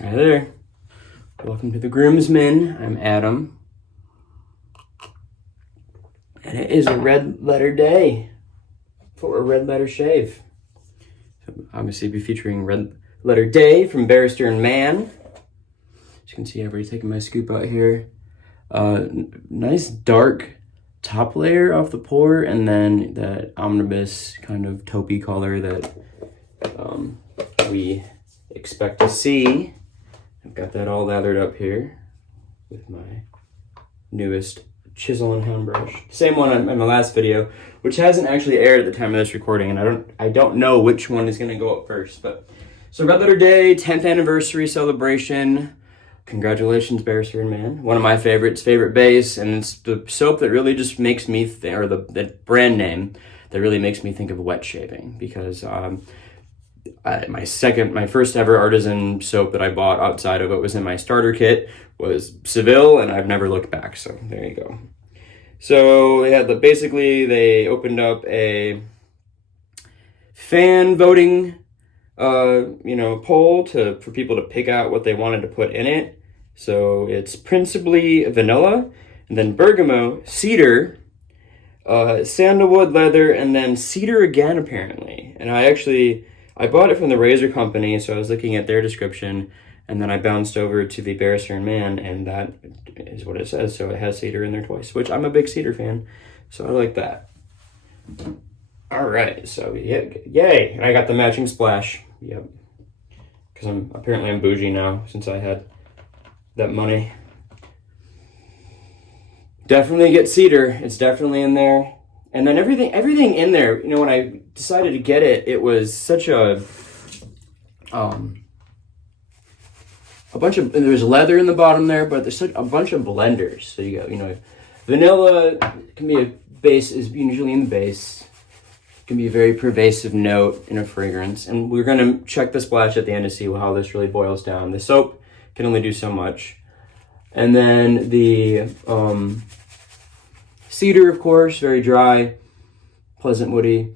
Hi there. Welcome to the Groomsmen. I'm Adam. And it is a red letter day for a red letter shave. So obviously be featuring red letter day from Barrister and Mann. As you can see, I've already taken my scoop out here. Nice dark top layer off the pour, and then that omnibus kind of taupey color that we expect to see. I've got that all lathered up here with my newest chisel and hand brush. Same one in my last video, which hasn't actually aired at the time of this recording, and I don't know which one is going to go up first. But so Red Letter Day, 10th anniversary celebration. Congratulations, Barrister and Mann. One of my favorite base, and it's the soap that really just makes me or the brand name that really makes me think of wet shaving, because my first ever artisan soap that I bought outside of what was in my starter kit was Seville, and I've never looked back. So there you go. So yeah, basically they opened up a fan voting, poll for people to pick out what they wanted to put in it. So it's principally vanilla, and then bergamot, cedar, sandalwood, leather, and then cedar again apparently. And I bought it from the razor company, so I was looking at their description, and then I bounced over to the Barrister and Mann, and that is what it says. So it has cedar in there twice, which I'm a big cedar fan, so I like that. All right, so yeah, yay! And I got the matching splash. Yep, because I'm bougie now since I had that money. Definitely get cedar. It's definitely in there. And then everything in there, when I decided to get it, it was such a bunch of, there's leather in the bottom there, but there's such a bunch of blenders. So you got, vanilla can be a base, is usually in the base. It can be a very pervasive note in a fragrance. And we're going to check the splash at the end to see how this really boils down. The soap can only do so much. And then the cedar, of course, very dry, pleasant woody.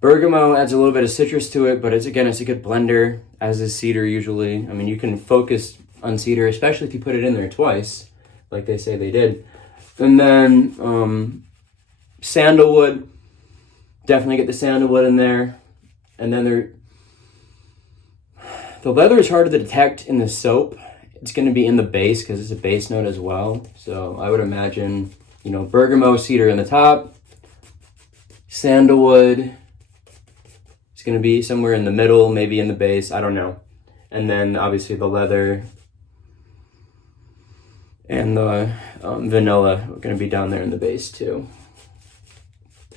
Bergamot adds a little bit of citrus to it, but it's a good blender, as is cedar usually. I mean, you can focus on cedar, especially if you put it in there twice, like they say they did. And then sandalwood, definitely get the sandalwood in there. And then the leather is hard to detect in the soap. It's going to be in the base because it's a base note as well. So I would imagine, bergamot, cedar in the top, sandalwood. It's going to be somewhere in the middle, maybe in the base. I don't know. And then obviously the leather and the vanilla are going to be down there in the base too. I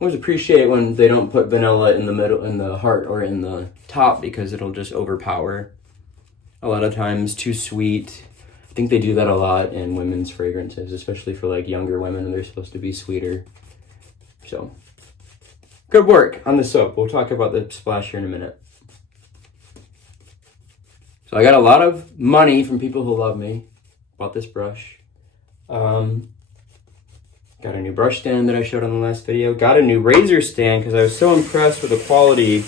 always appreciate when they don't put vanilla in the middle, in the heart, or in the top, because it'll just overpower. A lot of times too sweet. I think they do that a lot in women's fragrances, especially for like younger women, and they're supposed to be sweeter. So good work on the soap. We'll talk about the splash here in a minute. So I got a lot of money from people who love me. Bought this brush. Got a new brush stand that I showed on the last video. Got a new razor stand because I was so impressed with the quality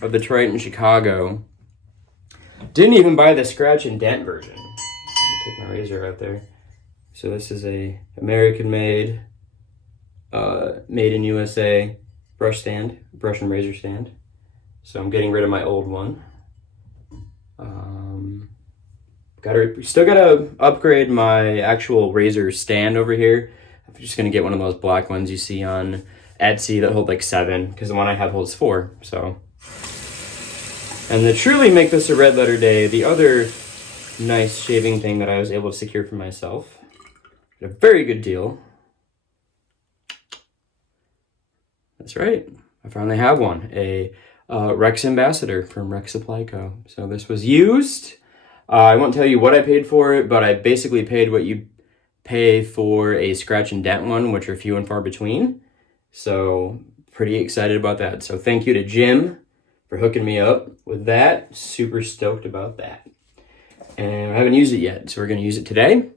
of the Triton Chicago. Didn't even buy the scratch and dent version. Take my razor out there. So this is a American-made, made in USA brush and razor stand. So I'm getting rid of my old one. Still gotta upgrade my actual razor stand over here. I'm just gonna get one of those black ones you see on Etsy that hold like 7, because the one I have holds 4. So, and to truly make this a red letter day, the other nice shaving thing that I was able to secure for myself at a very good deal. That's right, I finally have one, a Rex Ambassador from Rex Supply Co. So this was used. I won't tell you what I paid for it, but I basically paid what you pay for a scratch and dent one, which are few and far between. So pretty excited about that. So thank you to Jim for hooking me up with that. Super stoked about that. And I haven't used it yet, so we're going to use it today.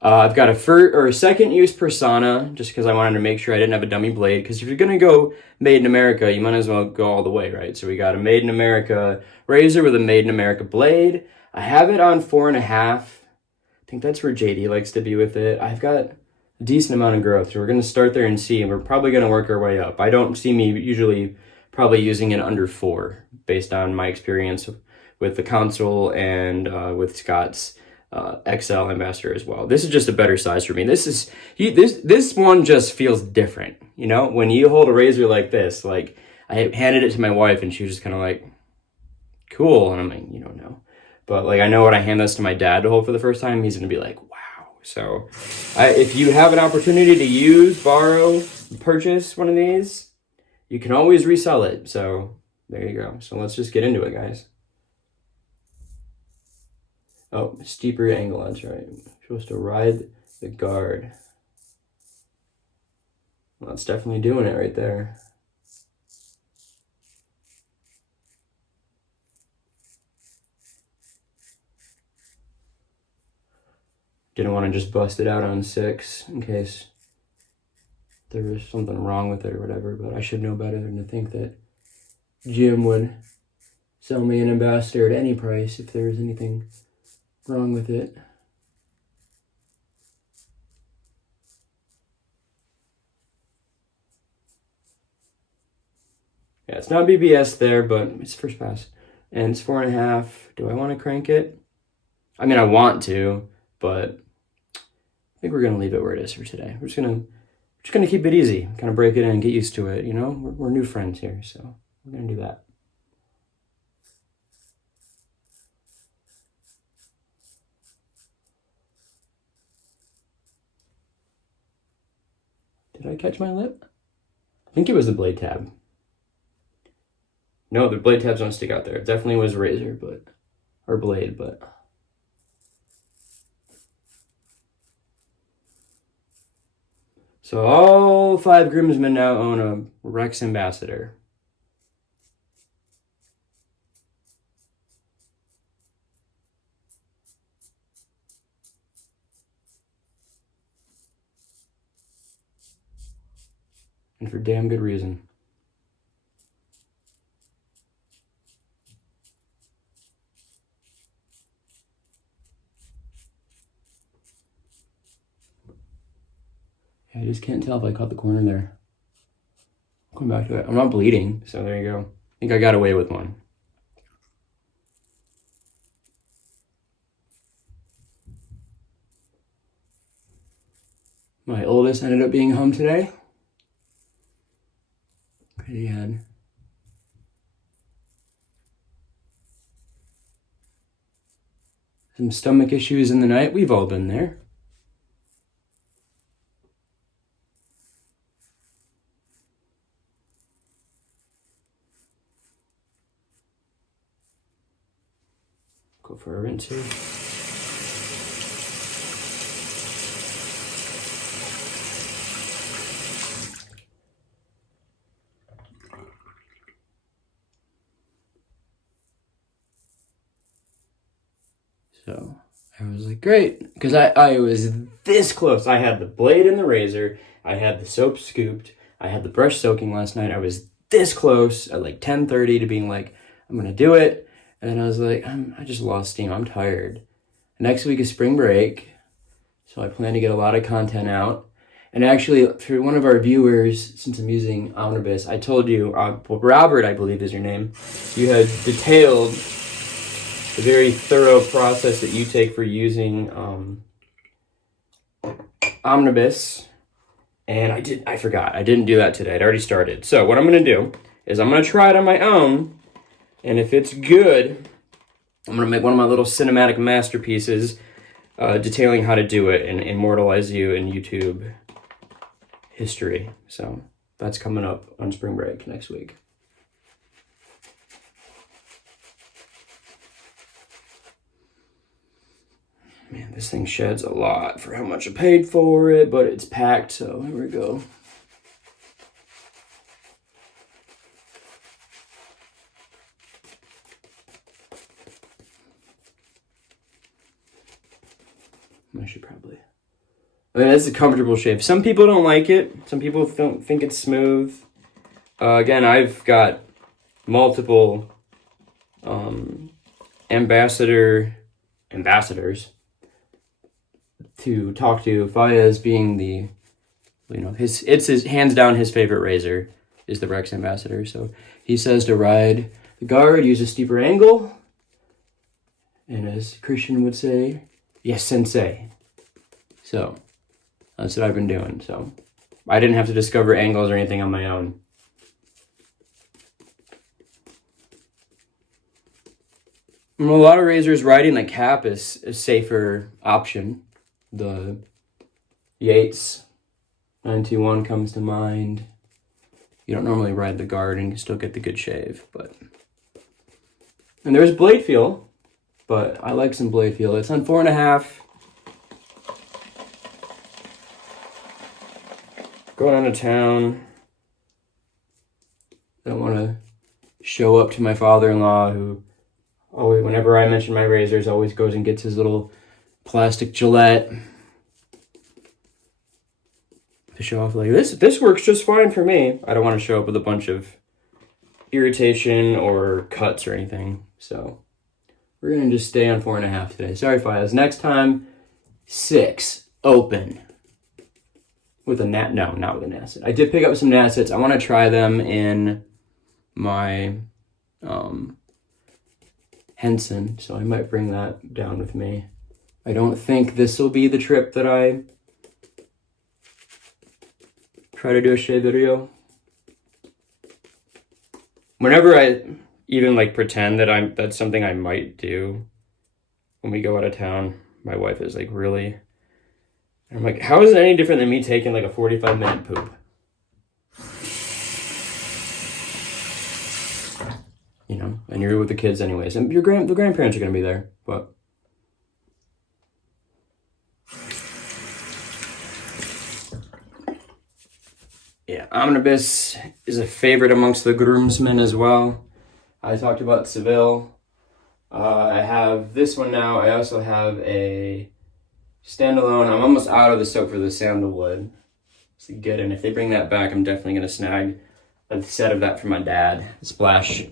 I've got a second use Persona, just because I wanted to make sure I didn't have a dummy blade. Because if you're gonna go made in America, you might as well go all the way, right? So we got a made in America razor with a made in America blade. I have it on 4.5. I think that's where JD likes to be with it. I've got a decent amount of growth, so we're gonna start there and see. And we're probably gonna work our way up. I don't see me usually probably using it under 4, based on my experience with the console and with Scott's XL Ambassador as well. This is just a better size for me. This one just feels different. You know, when you hold a razor like this, like I handed it to my wife and she was just kind of like, cool. And I'm like, you don't know. But like, I know when I hand this to my dad to hold for the first time, he's going to be like, wow. So if you have an opportunity to use, borrow, purchase one of these, you can always resell it. So there you go. So let's just get into it, guys. Oh, steeper angle, that's right. You're supposed to ride the guard. Well, that's definitely doing it right there. Didn't want to just bust it out on 6 in case there was something wrong with it or whatever, but I should know better than to think that Jim would sell me an Ambassador at any price if there was anything wrong with it. Yeah, it's not BBS there, but it's first pass. And it's 4.5. Do I want to crank it? I mean, I want to, but I think we're going to leave it where it is for today. We're just gonna keep it easy, kind of break it in and get used to it, you know? We're new friends here, so we're going to do that. Did I catch my lip? I think it was the blade tab. No, the blade tabs don't stick out there. It definitely was razor, or blade, but. So all 5 groomsmen now own a Rex Ambassador. And for damn good reason. I just can't tell if I caught the corner there. I'll come back to it. I'm not bleeding, so there you go. I think I got away with one. My oldest ended up being home today. He had some stomach issues in the night. We've all been there. Go for a rinse here. So I was like, great, because I was this close. I had the blade and the razor. I had the soap scooped. I had the brush soaking last night. I was this close at like 10:30 to being like, I'm going to do it. And then I was like, I just lost steam. I'm tired. Next week is spring break, so I plan to get a lot of content out. And actually, for one of our viewers, since I'm using Omnibus, I told you, Robert, I believe is your name, you had detailed the very thorough process that you take for using Omnibus. And I forgot. I didn't do that today. I'd already started. So what I'm going to do is I'm going to try it on my own. And if it's good, I'm going to make one of my little cinematic masterpieces detailing how to do it and immortalize you in YouTube history. So that's coming up on spring break next week. Man, this thing sheds a lot for how much I paid for it, but it's packed, so here we go. I should probably I mean, that's a comfortable shave. Some people don't like it. Some people don't think it's smooth. Again, I've got multiple ambassadors to talk to. Fayez being the, it's his hands down his favorite razor is the Rex Ambassador. So he says to ride the guard, use a steeper angle, and as Christian would say, yes, sensei. So that's what I've been doing. So I didn't have to discover angles or anything on my own. And a lot of razors, riding the cap is a safer option. The Yates 921 comes to mind. You don't normally ride the guard and you still get the good shave, but... And there's blade feel, but I like some blade feel. It's on 4.5. Going out of town. I don't want to show up to my father-in-law who always, whenever I mention my razors, always goes and gets his little plastic Gillette to show off like, this works just fine for me. I don't want to show up with a bunch of irritation or cuts or anything. So we're going to just stay on 4.5 today. Sorry, Fayez. Next time, 6 open. With a no, not with an acid. I did pick up some acids. I want to try them in my Henson, so I might bring that down with me. I don't think this will be the trip that I try to do a shave video. Whenever I even like pretend that that's something I might do when we go out of town, my wife is like, really? And I'm like, how is it any different than me taking like a 45-minute poop? You know, and you're with the kids anyways. And the grandparents are going to be there, but... Yeah, Omnibus is a favorite amongst the groomsmen as well. I talked about Seville. I have this one now. I also have a standalone. I'm almost out of the soap for the sandalwood. It's good, and if they bring that back, I'm definitely going to snag a set of that for my dad. The splash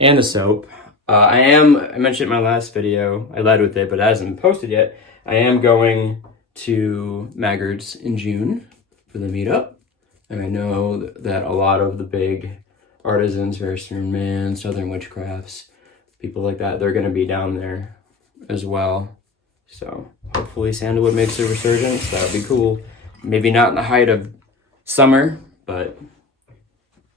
and the soap. I mentioned in my last video, I led with it, but it hasn't been posted yet. I am going to Maggard's in June for the meetup. And I know that a lot of the big artisans, Barrister and Mann, Southern Witchcrafts, people like that, they're going to be down there as well. So hopefully sandalwood makes a resurgence. That would be cool. Maybe not in the height of summer, but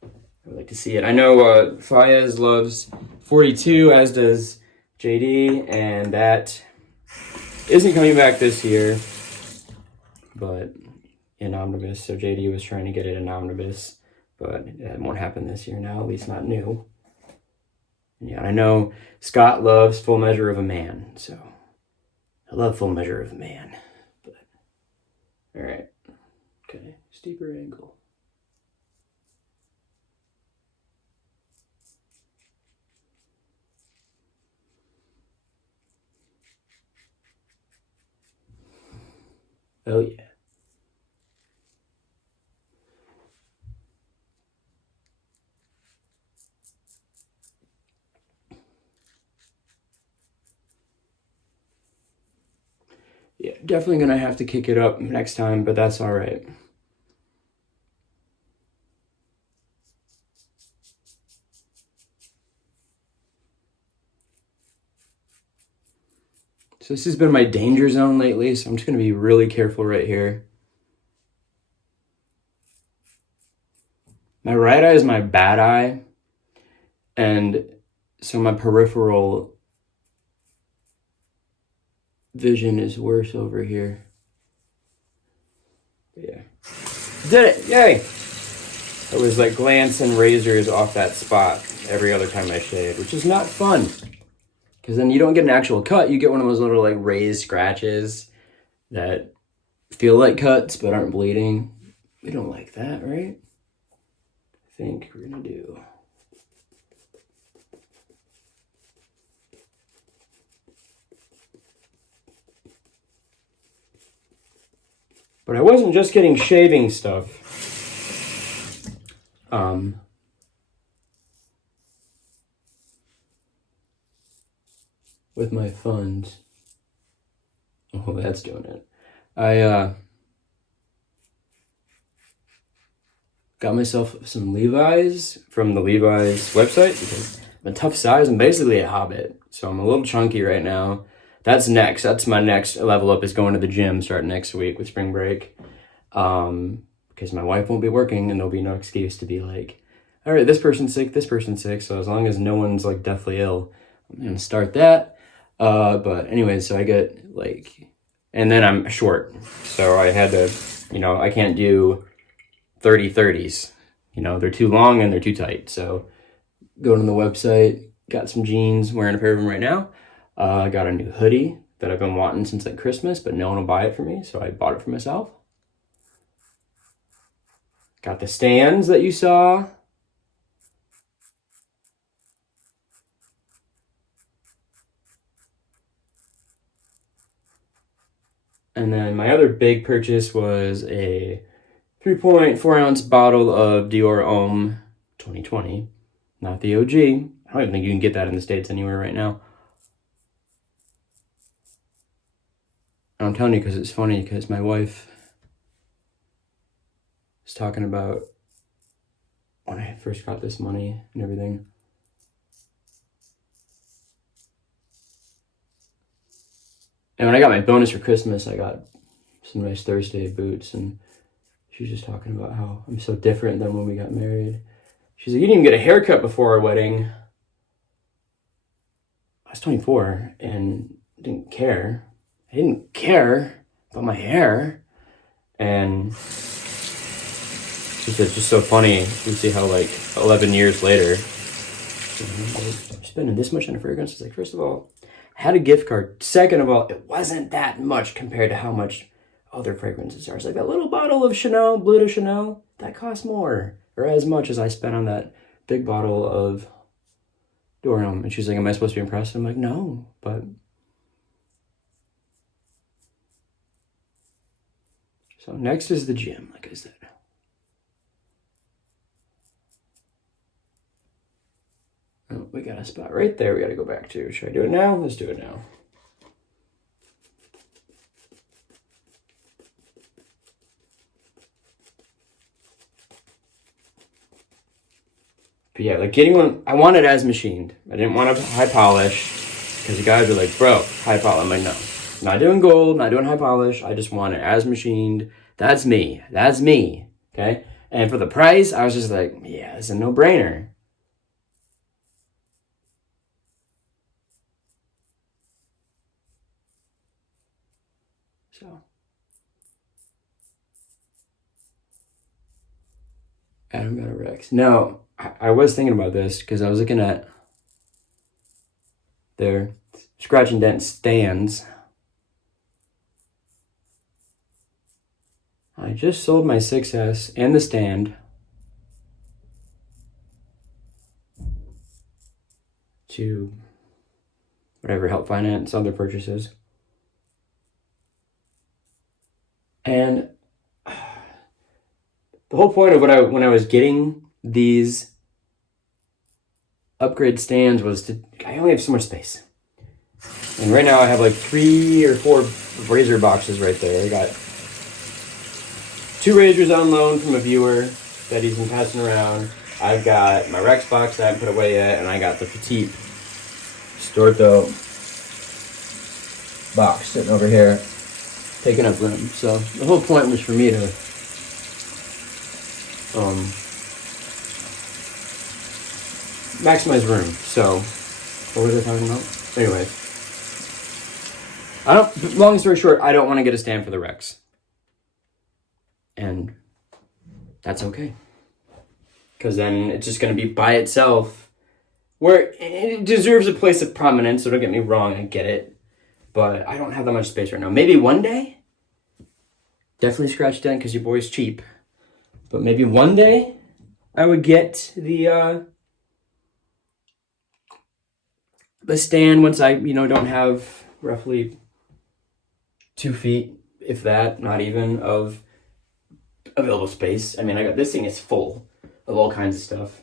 I would like to see it. I know Fayez loves 42, as does JD, and that isn't coming back this year, but in Omnibus. So JD was trying to get it in Omnibus, but it won't happen this year now, at least not new. And yeah, I know Scott loves Full Measure of a Man, so I love Full Measure of a Man. But all right, okay, steeper angle. Oh yeah. Yeah, definitely gonna have to kick it up next time, but that's all right. So this has been my danger zone lately, so I'm just gonna be really careful right here. My right eye is my bad eye, and so my peripheral vision is worse over here. Yeah. Did it! Yay! I was like glancing razors off that spot every other time I shaved, which is not fun. Because then you don't get an actual cut, you get one of those little like raised scratches that feel like cuts but aren't bleeding. We don't like that, right? I think we're gonna do... But I wasn't just getting shaving stuff. With my funds. Oh, that's doing it. I got myself some Levi's from the Levi's website because I'm a tough size. I'm basically a hobbit, so I'm a little chunky right now. That's next. That's my next level up, is going to the gym starting next week with spring break. Because my wife won't be working and there'll be no excuse to be like, all right, this person's sick, this person's sick. So as long as no one's like deathly ill, I'm gonna start that. But anyways, so I get like, and then I'm short. So I had to, I can't do 30s. They're too long and they're too tight. So going to the website, got some jeans, wearing a pair of them right now. I got a new hoodie that I've been wanting since like Christmas, but no one will buy it for me. So I bought it for myself. Got the stands that you saw. And then my other big purchase was a 3.4 ounce bottle of Dior Homme 2020. Not the OG. I don't even think you can get that in the States anywhere right now. I'm telling you because it's funny, because my wife was talking about when I first got this money and everything. And when I got my bonus for Christmas, I got some nice Thursday boots, and she was just talking about how I'm so different than when we got married. She's like, you didn't even get a haircut before our wedding. I was 24 and didn't care. I didn't care about my hair. And it's just so funny. You see how like 11 years later, spending this much on a fragrance. It's like, first of all, I had a gift card. Second of all, it wasn't that much compared to how much other fragrances are. It's like that little bottle of Chanel, Bleu de Chanel, that costs more, or as much as I spent on that big bottle of Dior Homme. And she's like, am I supposed to be impressed? I'm like, no, but. So next is the gym, like I said. Oh, we got a spot right there we got to go back to. Should I do it now? Let's do it now. But yeah, like getting one, I want it as machined. I didn't want a high polish because the guys are like, bro, high polish. I'm like, no, not doing gold, not doing high polish. I just want it as machined. That's me. That's me. Okay. And for the price, I was just like, yeah, it's a no brainer. So. Adam got a Rex. No, I was thinking about this because I was looking at their scratch and dent stands. I just sold my 6S and the stand to whatever, help finance other purchases. And the whole point of when I was getting these upgrade stands was I only have so much space. And right now I have like 3 or 4 razor boxes right there. I got 2 razors on loan from a viewer that he's been passing around. I've got my Rex box that I haven't put away yet, and I got the Petite Storto box sitting over here, taking up room. So the whole point was for me to maximize room. So what was I talking about? Anyway, long story short, I don't want to get a stand for the Rex. And that's okay. Because then it's just going to be by itself, where it deserves a place of prominence, so don't get me wrong, I get it. But I don't have that much space right now. Maybe one day, definitely scratch dent because your boy's cheap. But maybe one day, I would get the stand once I, don't have roughly 2 feet, if that, not even, of available space. I mean, this thing is full of all kinds of stuff.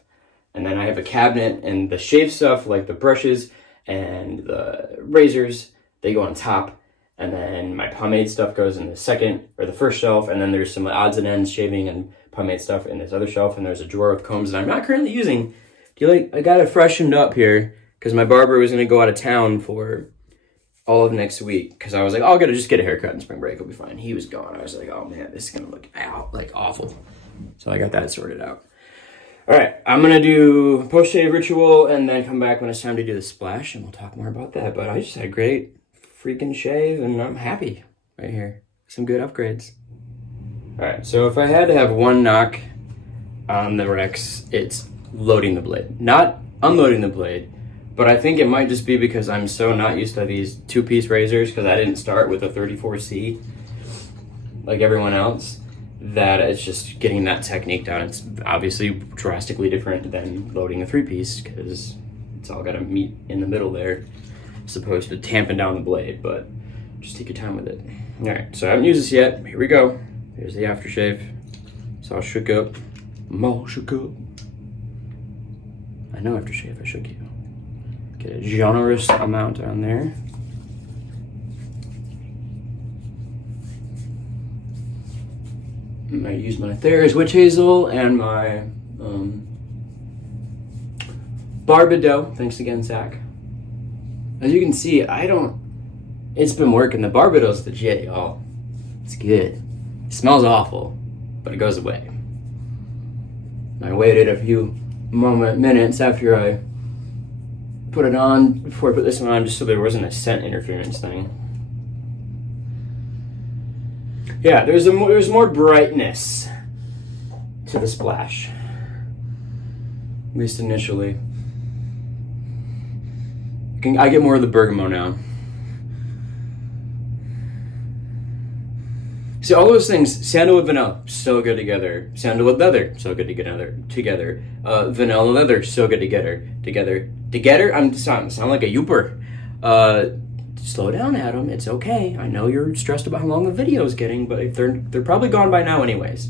And then I have a cabinet, and the shave stuff, like the brushes and the razors, they go on top. And then my pomade stuff goes in the second or the first shelf. And then there's some odds and ends shaving and pomade stuff in this other shelf. And there's a drawer with combs that I'm not currently using. I got it freshened up here because my barber was going to go out of town for all of next week. Because I was like, oh, I got to just get a haircut in spring break. It'll be fine. He was gone. I was like, oh man, this is going to look like awful. So I got that sorted out. All right, I'm going to do post-shave ritual and then come back when it's time to do the splash, and we'll talk more about that. But I just had a great freaking shave, and I'm happy right here. Some good upgrades. All right, so if I had to have one knock on the Rex, it's loading the blade. Not unloading the blade, but I think it might just be because I'm so not used to these two-piece razors, because I didn't start with a 34C like everyone else, that it's just getting that technique down. It's obviously drastically different than loading a three-piece because it's all got to meet in the middle there as opposed to tamping down the blade, but just take your time with it. All right, so I haven't used this yet. Here we go. Here's the aftershave. It's all shook up. I'm all shook up. I know aftershave, I shook you. Get a generous amount on there. I use my Thayer's Witch Hazel and my Barbado. Thanks again, Zach. As you can see, it's been working. The Barbado's legit, y'all. It's good. It smells awful, but it goes away. I waited a few minutes after I put it on, before I put this one on, just so there wasn't a scent interference thing. Yeah, there's more brightness to the splash, at least initially. I get more of the bergamot now. See, all those things, sandalwood vanilla, so good together. Sandalwood leather, so good together. Vanilla leather, so good together. I'm sound like a youper. Slow down, Adam. It's okay. I know you're stressed about how long the video is getting, but they're probably gone by now anyways.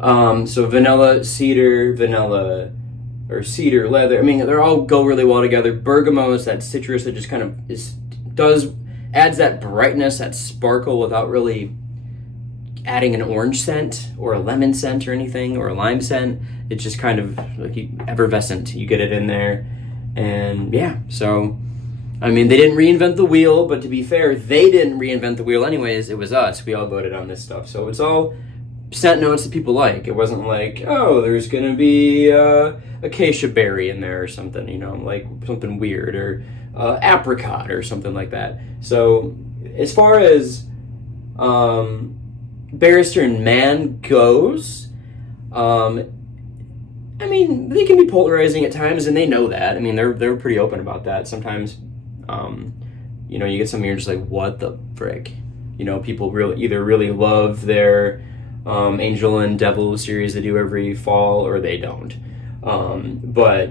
So vanilla, cedar, leather. I mean, they all go really well together. Bergamot is that citrus that just kind of adds that brightness, that sparkle without really adding an orange scent or a lemon scent or anything or a lime scent. It's just kind of like effervescent. You get it in there, and yeah. So, I mean, they didn't reinvent the wheel, but to be fair, they didn't reinvent the wheel anyways. It was us. We all voted on this stuff. So it's all scent notes that people like. It wasn't like, oh, there's going to be acacia berry in there or something, like something weird, or apricot or something like that. So as far as Barrister and Mann goes, I mean, they can be polarizing at times, and they know that. I mean, they're pretty open about that. Sometimes, you get something you're just like, what the frick? People really love their Angel and Devil series they do every fall, or they don't. But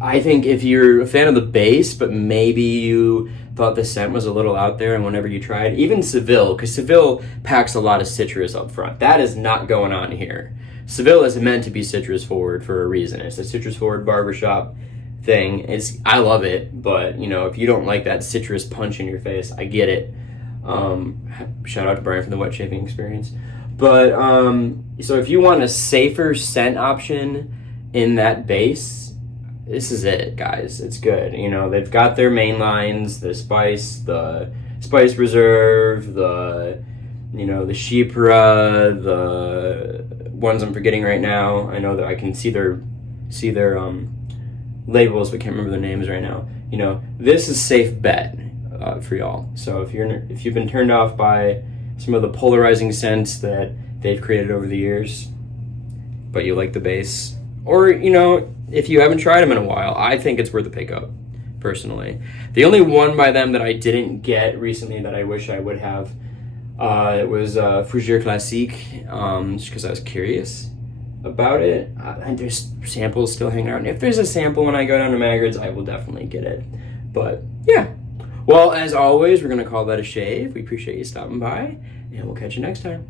I think if you're a fan of the base, but maybe you thought the scent was a little out there, and whenever you tried, even Seville, because Seville packs a lot of citrus up front. That is not going on here. Seville is meant to be citrus forward for a reason. It's a citrus forward barbershop thing. I love it, but if you don't like that citrus punch in your face, I get it. Shout out to Brian for the wet shaving experience. But so if you want a safer scent option in that base, this is it, guys. It's good. They've got their main lines, the Spice Reserve, the Chypre, the ones I'm forgetting right now. I know that I can see their labels, but can't remember their names right now. This is safe bet for y'all. So if you've been turned off by some of the polarizing scents that they've created over the years, but you like the base, or if you haven't tried them in a while, I think it's worth a pickup, personally. The only one by them that I didn't get recently that I wish I would have, it was Fougere Classique, just because I was curious about it. And there's samples still hanging around. If there's a sample when I go down to Magrids, I will definitely get it. But yeah. Well, as always, we're going to call that a shave. We appreciate you stopping by, and we'll catch you next time.